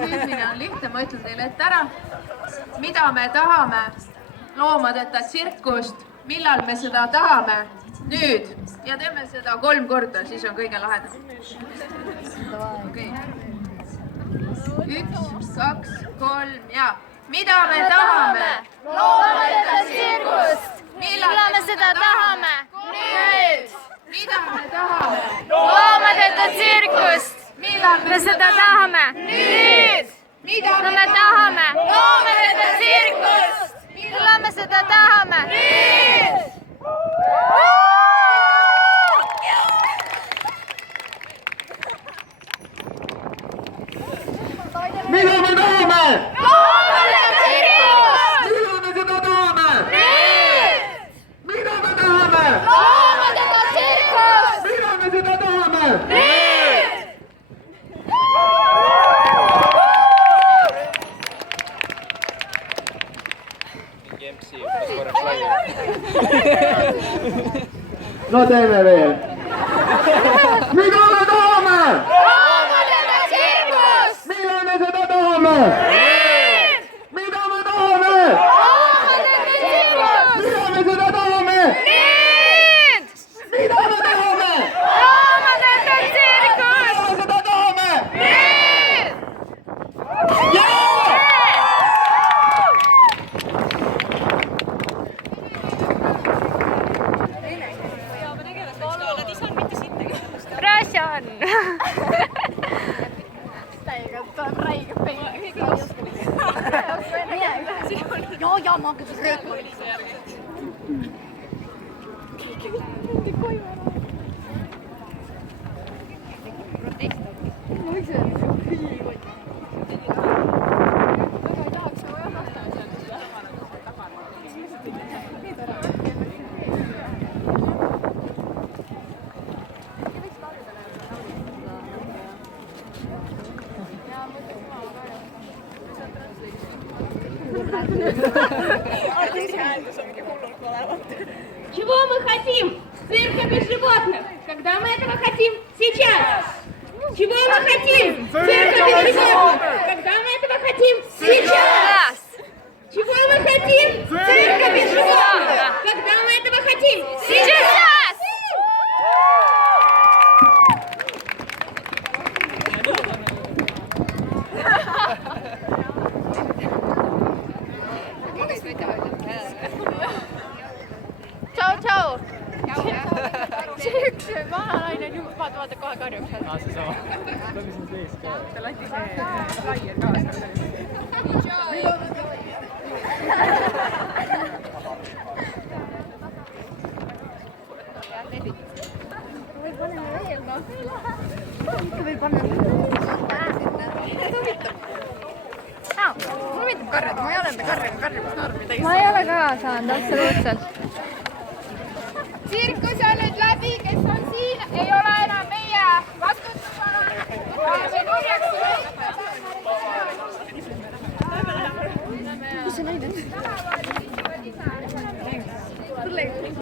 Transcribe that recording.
Hüüdmine on lihtne, ma ütlen teile ette ära. Mida me tahame loomadeta tsirkust, millal me seda tahame? Nüüd. Ja teeme seda 3 korda, siis on kõige lahedam. Okay. 1, 2, 3 ja. Mida me tahame? Loomadeta tsirkust! Millal me seda tahame? Nüüd! Mida me tahame? Loomadeta tsirkust! Millal me seda tahame? Nüüd! Mida me tahame? Loomadeta tsirkust! Millal me seda tahame? Nüüd! Mida me tahame? Loomadeta tsirkust! Millal me seda tahame? Nüüd! Mida me tahame? Loomadeta tsirkust! Millal me seda tahame? Nüüd! No teeme veel. Mida me tahame? Loomadeta tsirkust! Millal me seda tahame? Nüüd! Mida me tahame? Loomadeta tsirkust! Millal me seda tahame? Nüüd! Mida me tahame? Loomadeta tsirkust! Millal me seda tahame? Nüüd! Rashan! Ja ma hakkasin röökma. Чего мы хотим? Цирка без животных. Когда мы этого хотим? Сейчас. Чего мы хотим? Цирка без животных. Когда мы этого хотим? Сейчас. Чего мы хотим? Цирка без животных. Когда мы этого хотим? Сейчас! Tšau, tšau! Tsirk sööb vananaine, nüüd vaata kohe karjub seal. Seesama. Lõbisin sees ka. Tal anti see flyer kaasa. Või paneme veel, noh. Ikka või paneme. Mulle meeldib karjada, ma ei ole enda karjumisnormi täis. Ma ei ole ka saanud absoluutselt. Tsirkuse nüüd läbi, kes on siin, ei ole